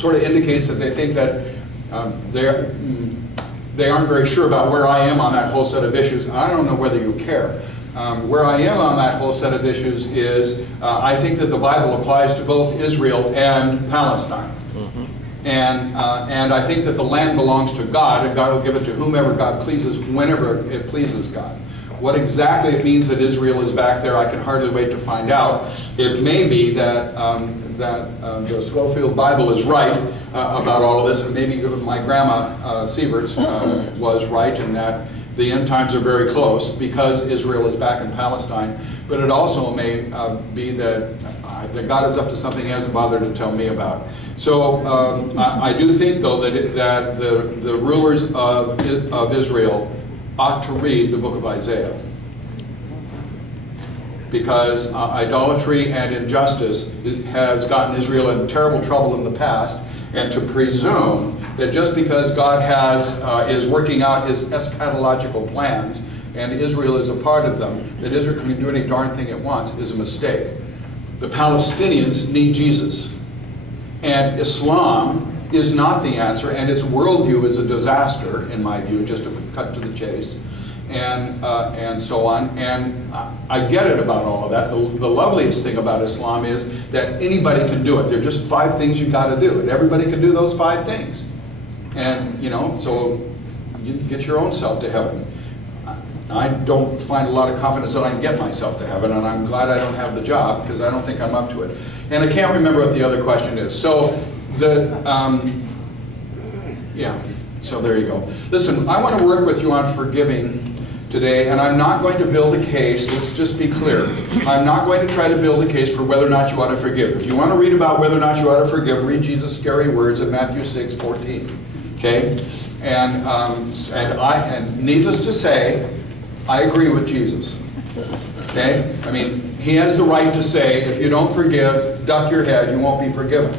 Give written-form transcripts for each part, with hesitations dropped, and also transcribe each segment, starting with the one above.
sort of indicates that they think that they aren't very sure about where I am on that whole set of issues. I don't know whether you care. Where I am on that whole set of issues is I think that the Bible applies to both Israel and Palestine. And I think that the land belongs to God, and God will give it to whomever God pleases, whenever it pleases God. What exactly it means that Israel is back there, I can hardly wait to find out. It may be that the Schofield Bible is right about all of this, and maybe even my grandma Sieverts was right in that the end times are very close because Israel is back in Palestine. But it also may be that God is up to something he hasn't bothered to tell me about. So I do think, though, that the rulers of Israel ought to read the book of Isaiah, because idolatry and injustice has gotten Israel in terrible trouble in the past, and to presume that just because God is working out his eschatological plans and Israel is a part of them, that Israel can do any darn thing it wants is a mistake. The Palestinians need Jesus, and Islam is not the answer, and its worldview is a disaster, in my view, just to cut to the chase, and so on. And I get it about all of that. The loveliest thing about Islam is that anybody can do it. There are just 5 things you've got to do, and everybody can do those 5 things. And, you know, so you get your own self to heaven. I don't find a lot of confidence that I can get myself to heaven, and I'm glad I don't have the job, because I don't think I'm up to it. And I can't remember what the other question is. So yeah, so there you go. Listen, I want to work with you on forgiving today, and I'm not going to build a case. Let's just be clear. I'm not going to try to build a case for whether or not you ought to forgive. If you want to read about whether or not you ought to forgive, read Jesus' scary words at Matthew 6:14. Okay? And needless to say, I agree with Jesus. Okay? I mean, he has the right to say, if you don't forgive, duck your head, you won't be forgiven.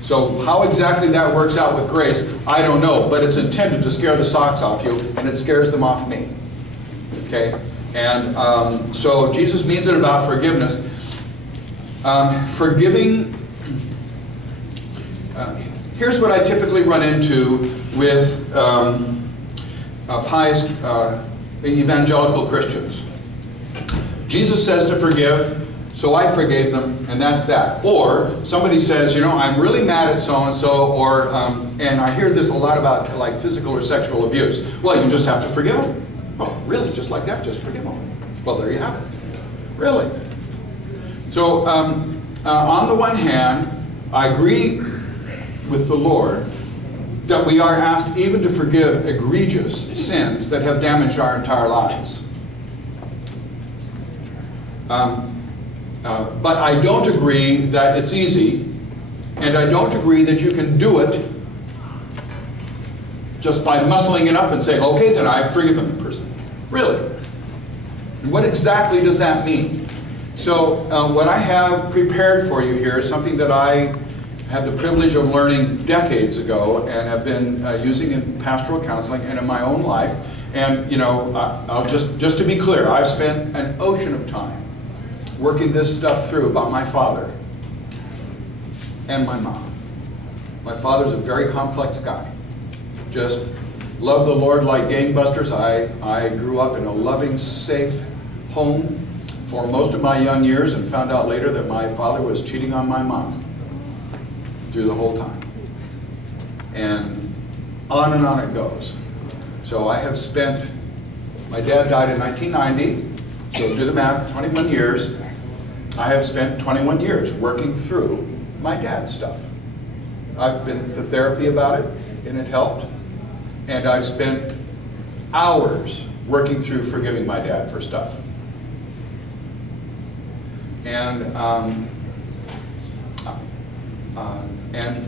So how exactly that works out with grace, I don't know, but it's intended to scare the socks off you, and it scares them off me. Okay? And so Jesus means it about forgiveness. Forgiving, here's what I typically run into with pious evangelical Christians. Jesus says to forgive, so I forgave them, and that's that. Or somebody says, you know, I'm really mad at so-and-so, or, and I hear this a lot about like physical or sexual abuse. Well, you just have to forgive them. Oh, really? Just like that? Just forgive them. Well, there you have it. Really? So, on the one hand, I agree with the Lord that we are asked even to forgive egregious sins that have damaged our entire lives. But I don't agree that it's easy, and I don't agree that you can do it just by muscling it up and saying, okay, then I've forgiven the person. Really? And what exactly does that mean? So what I have prepared for you here is something that I had the privilege of learning decades ago and have been using in pastoral counseling and in my own life. And, you know, I'll just to be clear, I've spent an ocean of time working this stuff through about my father and my mom. My father's a very complex guy. Just loved the Lord like gangbusters. I grew up in a loving, safe home for most of my young years and found out later that my father was cheating on my mom through the whole time. And on it goes. So I have spent, my dad died in 1990, so do the math, 21 years. I have spent 21 years working through my dad's stuff. I've been to therapy about it, and it helped. And I've spent hours working through forgiving my dad for stuff. And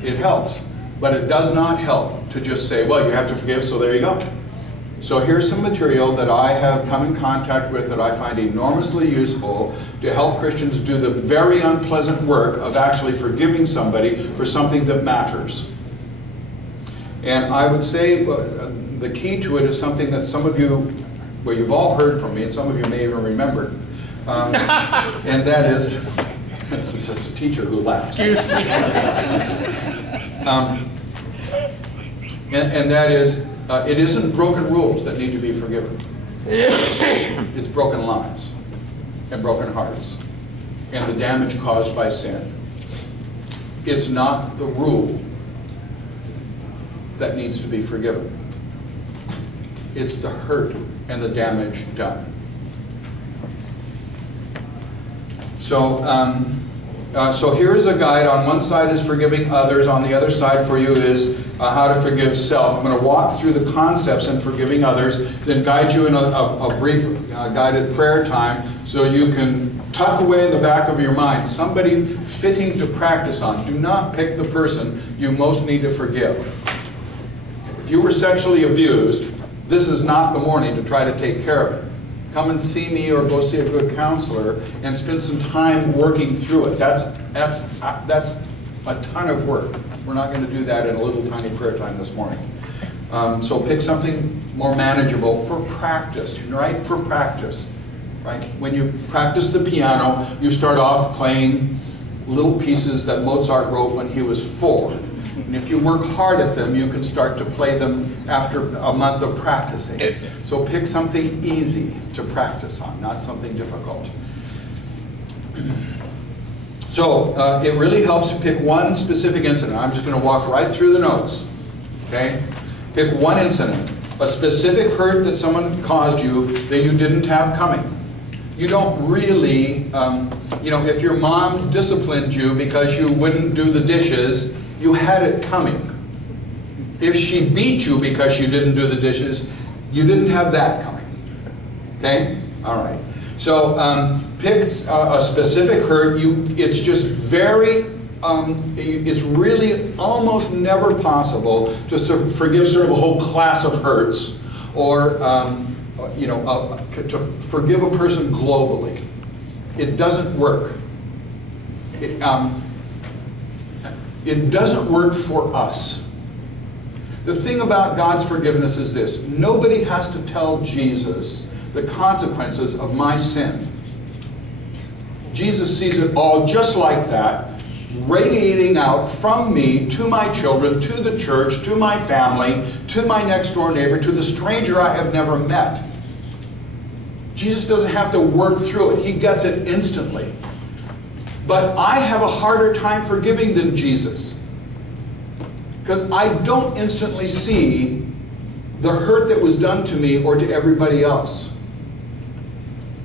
it helps. But it does not help to just say, well, you have to forgive, so there you go. So here's some material that I have come in contact with that I find enormously useful to help Christians do the very unpleasant work of actually forgiving somebody for something that matters. And I would say the key to it is something that some of you, well, you've all heard from me, and some of you may even remember. And that is, it's a teacher who laughs. Excuse me. And that is, it isn't broken rules that need to be forgiven. It's broken lives and broken hearts and the damage caused by sin. It's not the rule that needs to be forgiven. It's the hurt and the damage done. So here is a guide. On one side is forgiving others. On the other side for you is how to forgive self. I'm going to walk through the concepts in forgiving others, then guide you in a brief guided prayer time so you can tuck away in the back of your mind somebody fitting to practice on. Do not pick the person you most need to forgive. If you were sexually abused, this is not the morning to try to take care of it. Come and see me or go see a good counselor and spend some time working through it. That's a ton of work. We're not going to do that in a little tiny prayer time this morning. So pick something more manageable for practice, right? For practice, right? When you practice the piano, you start off playing little pieces that Mozart wrote when he was 4. And if you work hard at them, you can start to play them after a month of practicing. So pick something easy to practice on, not something difficult. So it really helps to pick one specific incident. I'm just going to walk right through the notes. Okay? Pick one incident, a specific hurt that someone caused you that you didn't have coming. You don't really, if your mom disciplined you because you wouldn't do the dishes, you had it coming. If she beat you because you didn't do the dishes, you didn't have that coming. Okay? All right. So pick a specific hurt. It's just it's really almost never possible to forgive sort of a whole class of hurts or to forgive a person globally. It doesn't work. It doesn't work for us. The thing about God's forgiveness is this: nobody has to tell Jesus the consequences of my sin. Jesus sees it all just like that, radiating out from me to my children, to the church, to my family, to my next door neighbor, to the stranger I have never met. Jesus doesn't have to work through it. He gets it instantly. But I have a harder time forgiving than Jesus, because I don't instantly see the hurt that was done to me or to everybody else.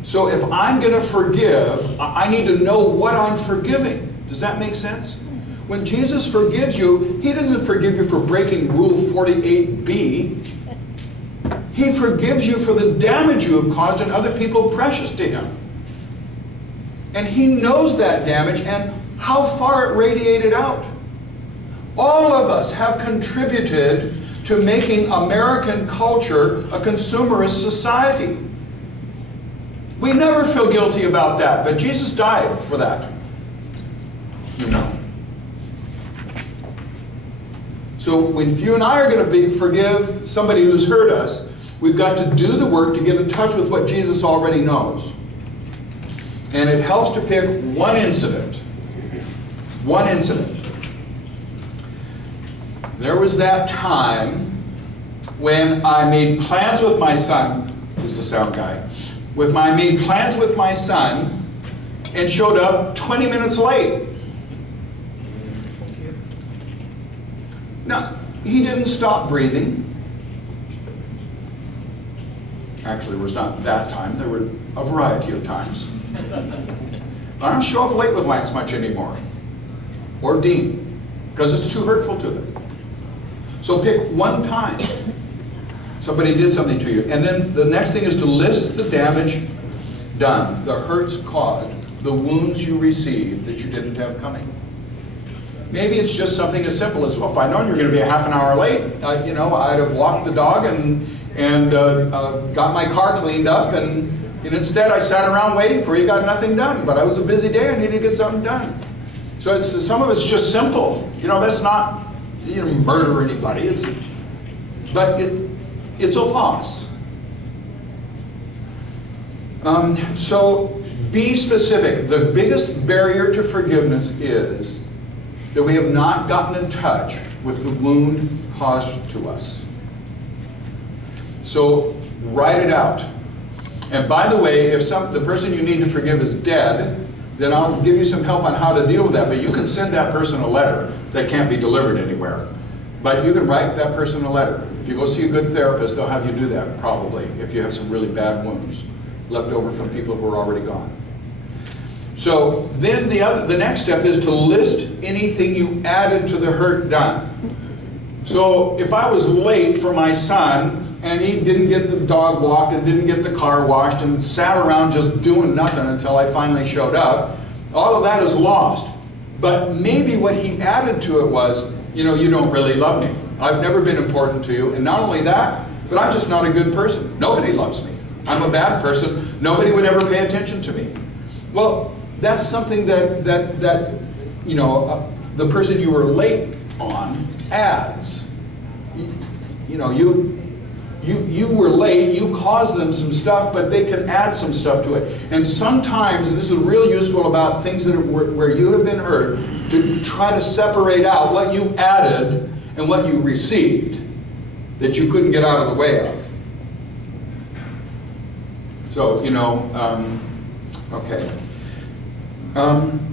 So if I'm going to forgive, I need to know what I'm forgiving. Does that make sense? When Jesus forgives you, He doesn't forgive you for breaking Rule 48B. He forgives you for the damage you have caused in other people precious to Him. And He knows that damage and how far it radiated out. All of us have contributed to making American culture a consumerist society. We never feel guilty about that, but Jesus died for that. You know. So when you and I are going to forgive somebody who's hurt us, we've got to do the work to get in touch with what Jesus already knows. And it helps to pick one incident. One incident. There was that time when I made plans with my son, who's the sound guy, I made plans with my son and showed up 20 minutes late. No, he didn't stop breathing. Actually, it was not that time. There were a variety of times. I don't show up late with Lance much anymore, or Dean, because it's too hurtful to them. So pick one time somebody did something to you, and then the next thing is to list the damage done, the hurts caused, the wounds you received that you didn't have coming. Maybe it's just something as simple as, well, if I'd known you were going to be a half an hour late, I'd have walked the dog and got my car cleaned up, and instead I sat around waiting for you, got nothing done. But it was a busy day, I needed to get something done. So some of it's just simple. That's not murder anybody. But it's a loss. So be specific. The biggest barrier to forgiveness is that we have not gotten in touch with the wound caused to us. So write it out. And by the way, if the person you need to forgive is dead, then I'll give you some help on how to deal with that. But you can send that person a letter that can't be delivered anywhere. But you can write that person a letter. If you go see a good therapist, they'll have you do that probably if you have some really bad wounds left over from people who are already gone. So then the next step is to list anything you added to the hurt done. So if I was late for my son and he didn't get the dog walked and didn't get the car washed and sat around just doing nothing until I finally showed up, all of that is lost. But maybe what he added to it was, you know, you don't really love me. I've never been important to you. And not only that, but I'm just not a good person. Nobody loves me. I'm a bad person. Nobody would ever pay attention to me. Well, that's something that you know, the person you were late on adds. You know, you were late, you caused them some stuff, but they can add some stuff to it. And sometimes, and this is real useful about things that where you have been hurt, to try to separate out what you added and what you received that you couldn't get out of the way of. So, you know, okay.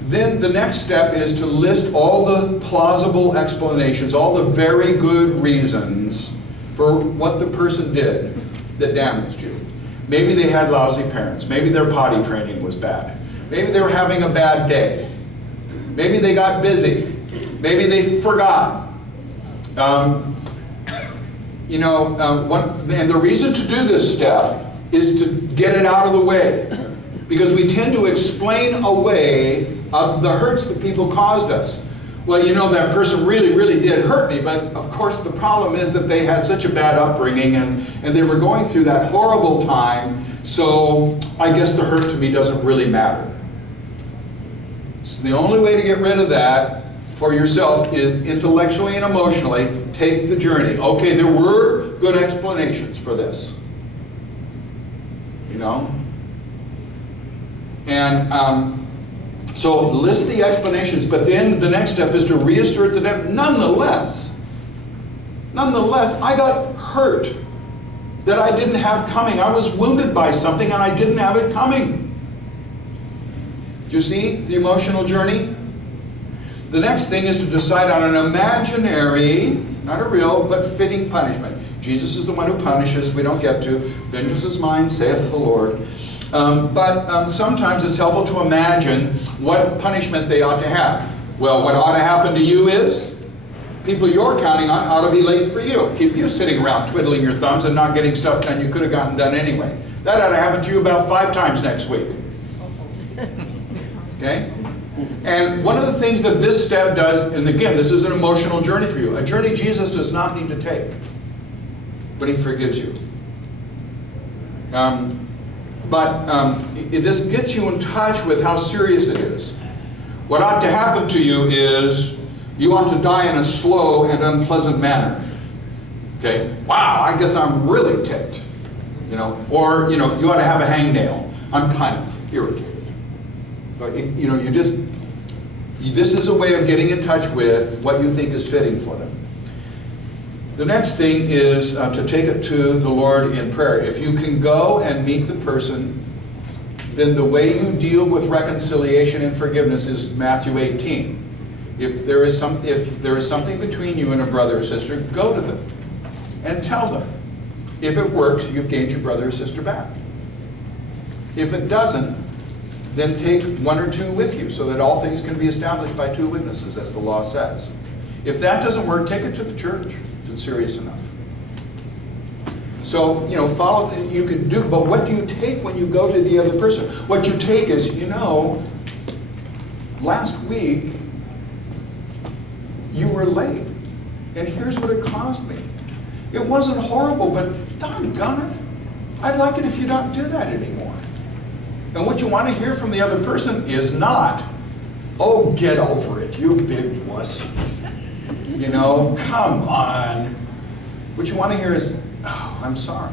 Then the next step is to list all the plausible explanations, all the very good reasons for what the person did that damaged you. Maybe they had lousy parents. Maybe their potty training was bad. Maybe they were having a bad day. Maybe they got busy. Maybe they forgot. You know, and the reason to do this step is to get it out of the way. Because we tend to explain away the hurts that people caused us. Well, you know, that person really, really did hurt me, but of course the problem is that they had such a bad upbringing and they were going through that horrible time, so I guess the hurt to me doesn't really matter. So the only way to get rid of that for yourself is intellectually and emotionally, take the journey. Okay, there were good explanations for this. You know? And so list the explanations, but then the next step is to reassert to them, nonetheless, I got hurt that I didn't have coming. I was wounded by something and I didn't have it coming. Do you see the emotional journey? The next thing is to decide on an imaginary, not a real, but fitting punishment. Jesus is the one who punishes. We don't get to. Vengeance is mine, saith the Lord. But sometimes it's helpful to imagine what punishment they ought to have. Well, what ought to happen to you is people you're counting on ought to be late for you. Keep you sitting around twiddling your thumbs and not getting stuff done you could have gotten done anyway. That ought to happen to you about 5 times next week. Okay? And one of the things that this step does, and again, this is an emotional journey for you, a journey Jesus does not need to take when he forgives you. This gets you in touch with how serious it is. What ought to happen to you is you ought to die in a slow and unpleasant manner. Okay? Wow, I guess I'm really ticked. You know, or you know, you ought to have a hangnail. I'm kind of irritated. So you know, this is a way of getting in touch with what you think is fitting for them. The next thing is to take it to the Lord in prayer. If you can go and meet the person, then the way you deal with reconciliation and forgiveness is Matthew 18. If there is something between you and a brother or sister, go to them and tell them. If it works, you've gained your brother or sister back. If it doesn't, then take 1 or 2 with you so that all things can be established by 2 witnesses, as the law says. If that doesn't work, take it to the church if it's serious enough. So, you know, follow, you can do, but what do you take when you go to the other person? What you take is, you know, last week you were late, and here's what it cost me. It wasn't horrible, but doggone it, I'd like it if you don't do that anymore. And what you want to hear from the other person is not, oh, get over it, you big wuss. You know, come on. What you want to hear is, oh, I'm sorry.